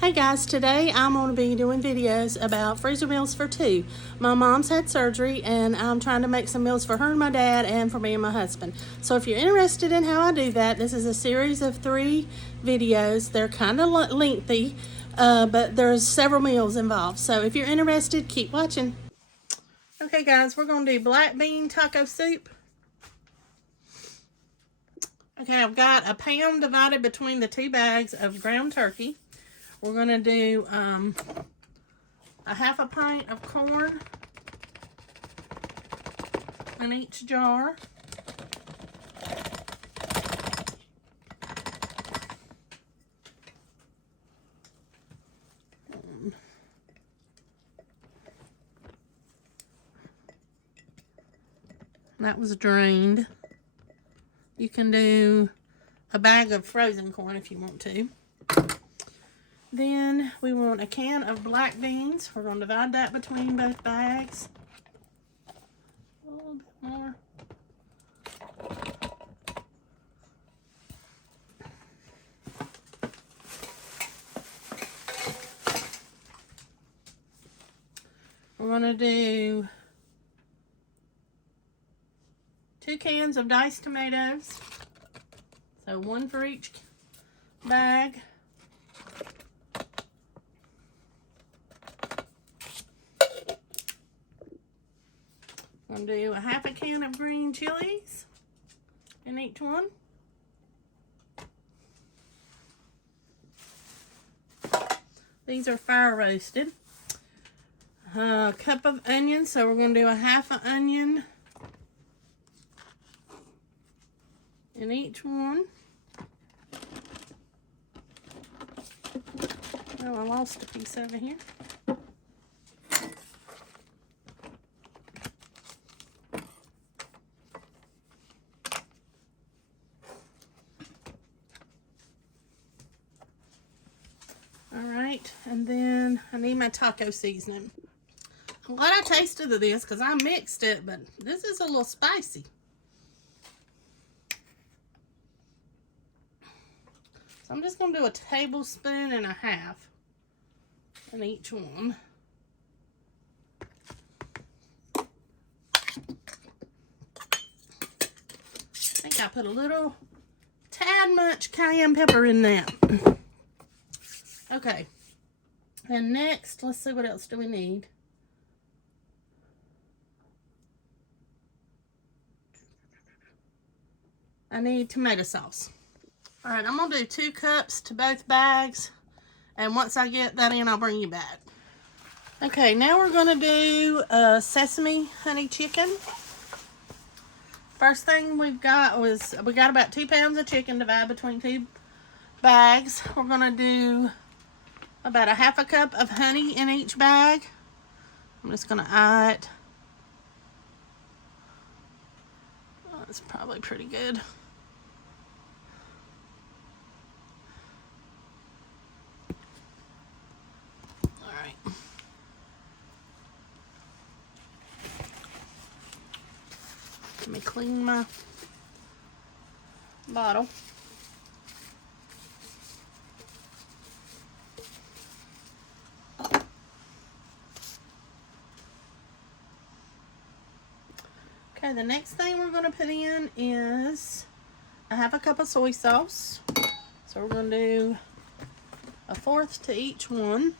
Hey guys, today I'm going to be doing videos about freezer meals for two. My mom's had surgery and I'm trying to make some meals for her and my dad and for me and my husband. So if you're interested in how I do that, this is a series of 3 videos. They're kind of lengthy, but there's several meals involved. So if you're interested, keep watching. Okay guys, we're going to do black bean taco soup. Okay, I've got a pound divided between the 2 bags of ground turkey. We're going to do a half a pint of corn in each jar. That was drained. You can do a bag of frozen corn if you want to. Then we want a can of black beans. We're going to divide that between both bags. A little bit more. We're going to do 2 cans of diced tomatoes. So 1 for each bag. I'm going to do a half a can of green chilies in each one. These are fire roasted. A cup of onions, so we're going to do a half an onion in each one. Oh, I lost a piece over here. Alright, and then I need my taco seasoning. I'm glad I tasted this because I mixed it, but this is a little spicy. So I'm just going to do a tablespoon and a half in each one. I think I put a little tad much cayenne pepper in that. Okay, and next, let's see, what else do we need? I need tomato sauce. All right, I'm gonna do 2 cups to both bags, and once I get that in, I'll bring you back. Okay, now we're gonna do sesame honey chicken. First thing we got about 2 pounds of chicken divided between 2 bags. We're gonna do about a half a cup of honey in each bag. I'm just gonna eye it. Oh, that's probably pretty good. All right. Let me clean my bottle. Okay, the next thing we're going to put in is a half a cup of soy sauce. So we're going to do 1/4 to each one.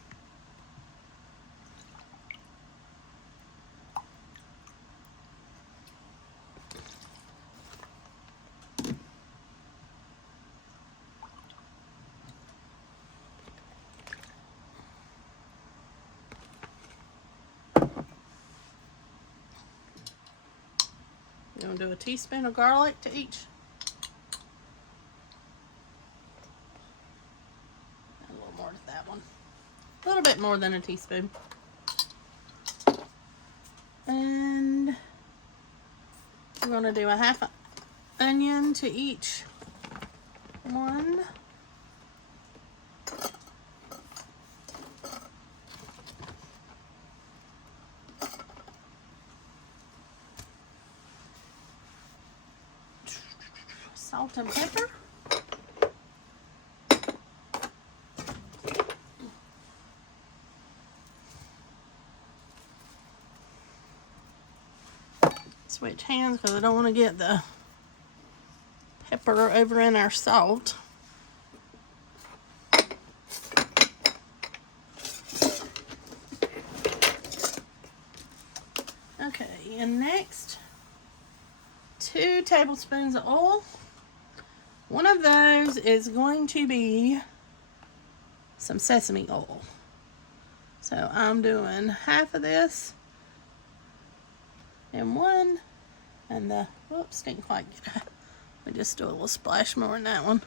We're going to do a teaspoon of garlic to each. A little more to that one. A little bit more than a teaspoon. And we're going to do a half onion to each one. Salt and pepper. switch hands because I don't want to get the pepper over in our salt. Okay, and next, 2 tablespoons of oil. One of those is going to be some sesame oil. So I'm doing half of this in one, and the, whoops, didn't quite get it. Let me just do a little splash more in that one.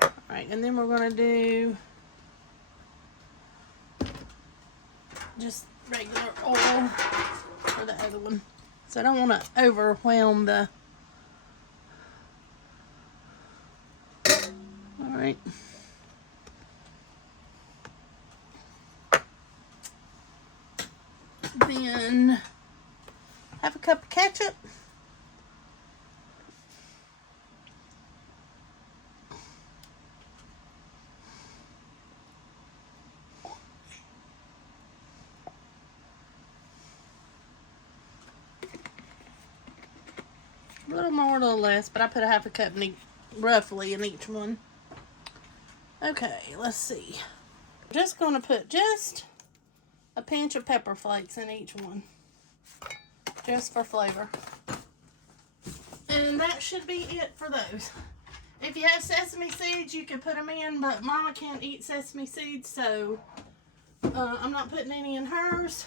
All right, and then we're gonna do just regular oil for the other one. So I don't want to overwhelm the, all right. Then have a cup of ketchup. A little more, a little less, but I put a half a cup roughly in each one. Okay, let's see. Just gonna put just a pinch of pepper flakes in each one, just for flavor. And that should be it for those. If you have sesame seeds, you can put them in, but Mama can't eat sesame seeds, so I'm not putting any in hers.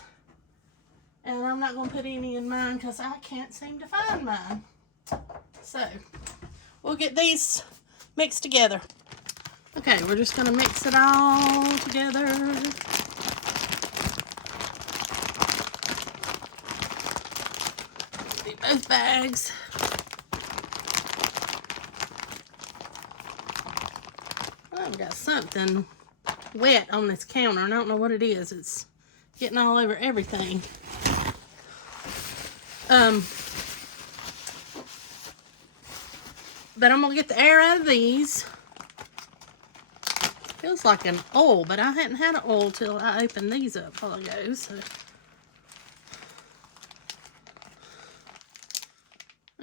And I'm not going to put any in mine because I can't seem to find mine. So, we'll get these mixed together. Okay, we're just going to mix it all together. Do both bags. I've got something wet on this counter, and I don't know what it is. It's getting all over everything. But I'm gonna get the air out of these. Feels like an oil, but I hadn't had an oil till I opened these up a while ago. So,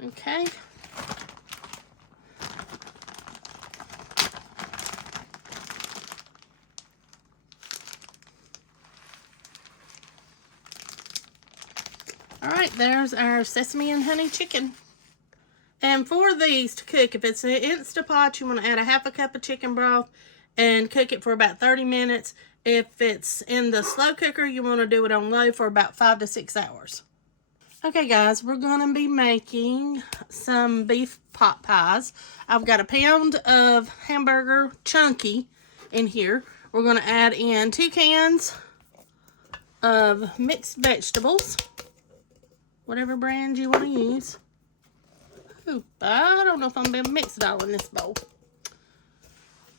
okay. All right, there's our sesame and honey chicken. And for these to cook, if it's an Instapot, you want to add a half a cup of chicken broth and cook it for about 30 minutes. If it's in the slow cooker, you want to do it on low for about 5 to 6 hours. Okay, guys, we're going to be making some beef pot pies. I've got a pound of hamburger chunky in here. We're going to add in 2 cans of mixed vegetables, whatever brand you want to use. Ooh, I don't know if I'm going to mix it all in this bowl,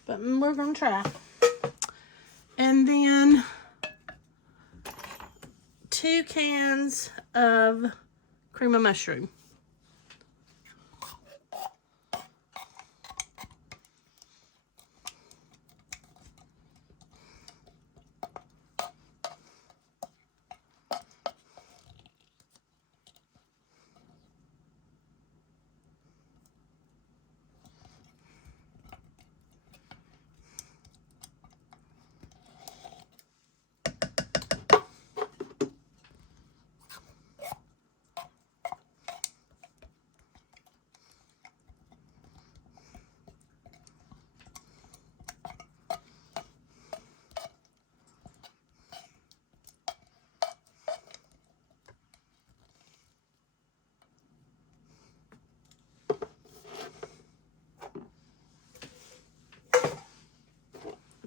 but we're going to try. And then 2 cans of cream of mushroom.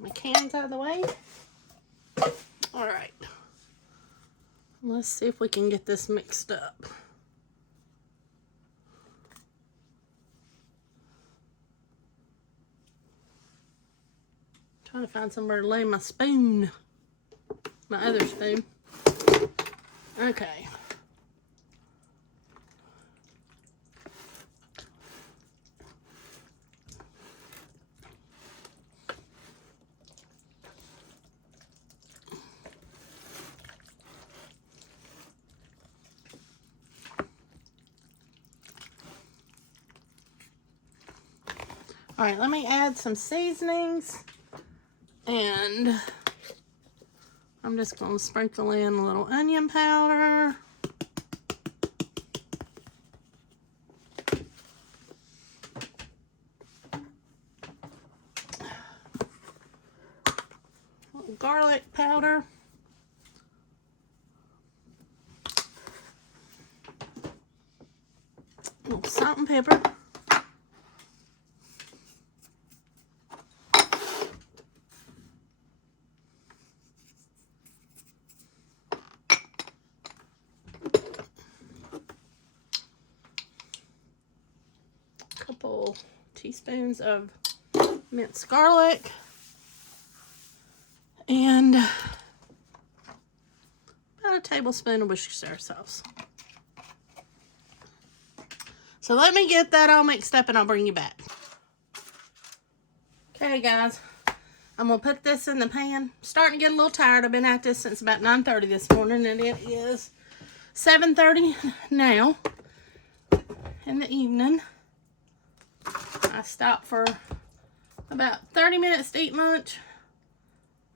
My cans out of the way. All right. Let's see if we can get this mixed up. Trying to find somewhere to lay my spoon. My other spoon. Okay. All right, let me add some seasonings. And I'm just going to sprinkle in a little onion powder. A little garlic powder. A little salt and pepper. Couple teaspoons of minced garlic, and about a tablespoon of Worcestershire sauce. So let me get that all mixed up and I'll bring you back. Okay guys, I'm gonna put this in the pan. Starting to get a little tired. I've been at this since about 9:30 this morning, and it is 7:30 now in the evening. I stopped for about 30 minutes to eat lunch,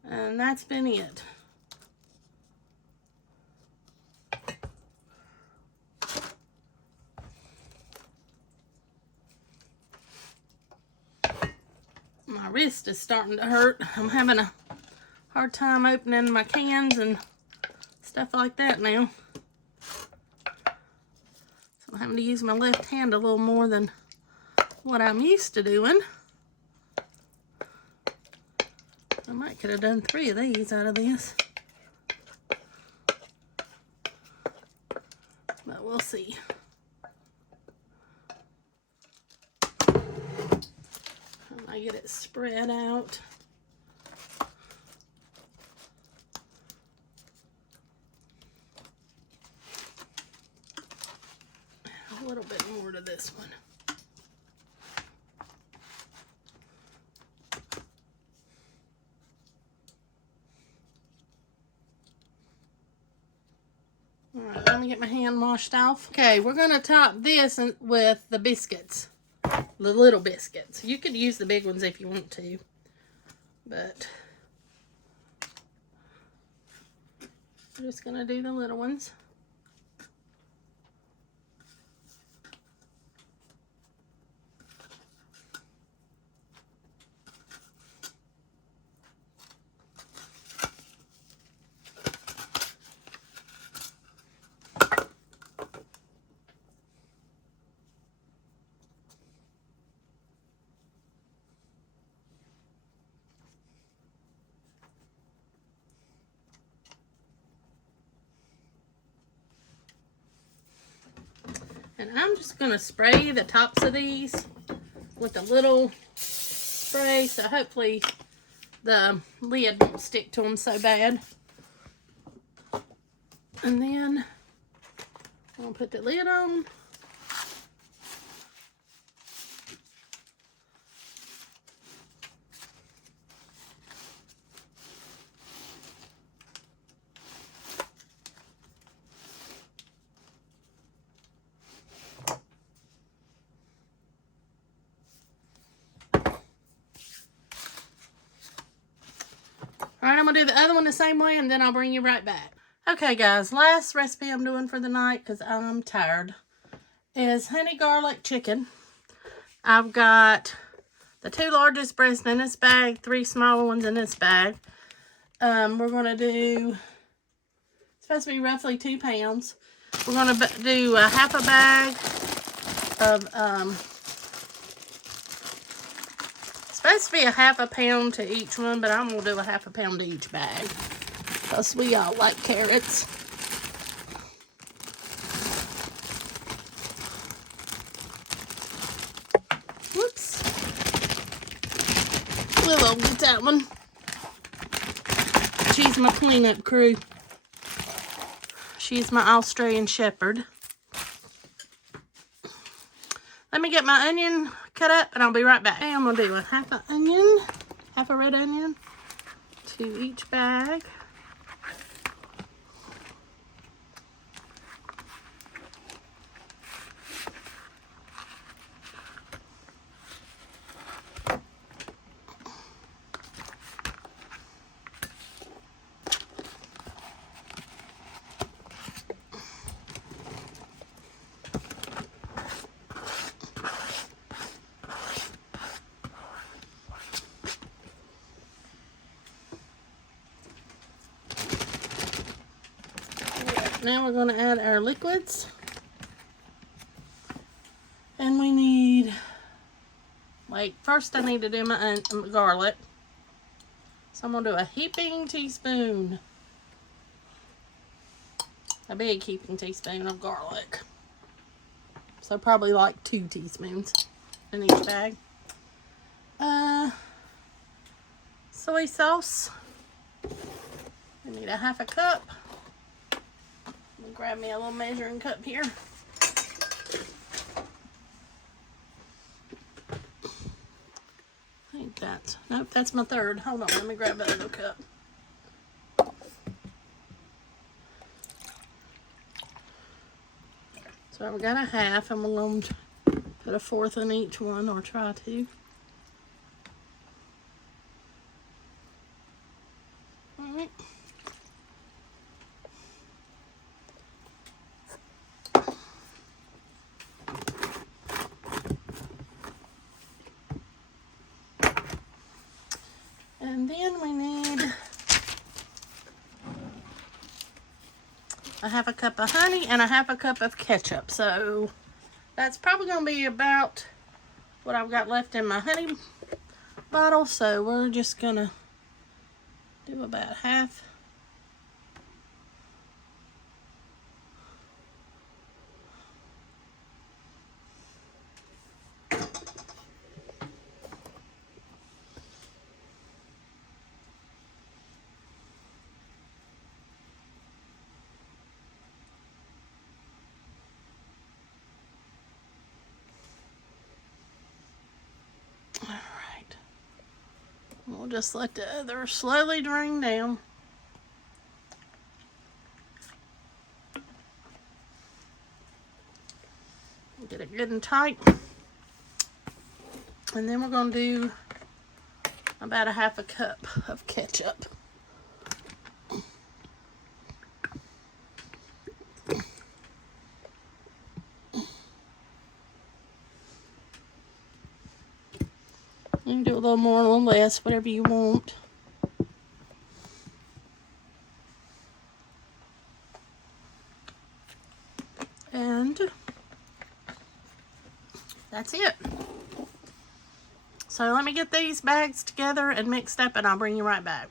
and that's been it. My wrist is starting to hurt. I'm having a hard time opening my cans and stuff like that now. So I'm having to use my left hand a little more than what I'm used to doing. I might could have done 3 of these out of this, but we'll see. I get it spread out. A little bit more to this one. Alright, let me get my hand washed off. Okay, we're going to top this with the biscuits. The little biscuits. You could use the big ones if you want to, but I'm just going to do the little ones. And I'm just going to spray the tops of these with a little spray, so hopefully the lid won't stick to them so bad. And then I'm going to put the lid on. Alright, I'm going to do the other one the same way, and then I'll bring you right back. Okay, guys, last recipe I'm doing for the night, because I'm tired, is honey garlic chicken. I've got the 2 largest breasts in this bag, 3 smaller ones in this bag. We're going to do, it's supposed to be roughly 2 pounds. We're going to do a half a bag of, supposed to be a half a pound to each one, but I'm going to do a half a pound to each bag, because we all like carrots. Whoops. Willow, get that one. She's my cleanup crew. She's my Australian Shepherd. Let me get my onion cut up and I'll be right back. Okay, I'm going to do a half a red onion to each bag. now we're going to add our liquids. And we need, wait, first I need to do my garlic. So I'm going to do a heaping teaspoon. A big heaping teaspoon of garlic. So probably like 2 teaspoons in each bag. Soy sauce. I need a 1/2 cup. Let me grab me a little measuring cup here. I think that's, nope, that's my 1/3. Hold on, let me grab that other cup. So I've got a 1/2, and we're going to put a 1/4 in each one, or try to. Alright. And then we need a 1/2 cup of honey and a 1/2 cup of ketchup. So that's probably going to be about what I've got left in my honey bottle. So we're just going to do about 1/2. Alright. We'll just let the other slowly drain down. Get it good and tight. And then we're going to do about a 1/2 cup of ketchup. You can do a little more, a little less, whatever you want. And that's it. So let me get these bags together and mixed up, and I'll bring you right back.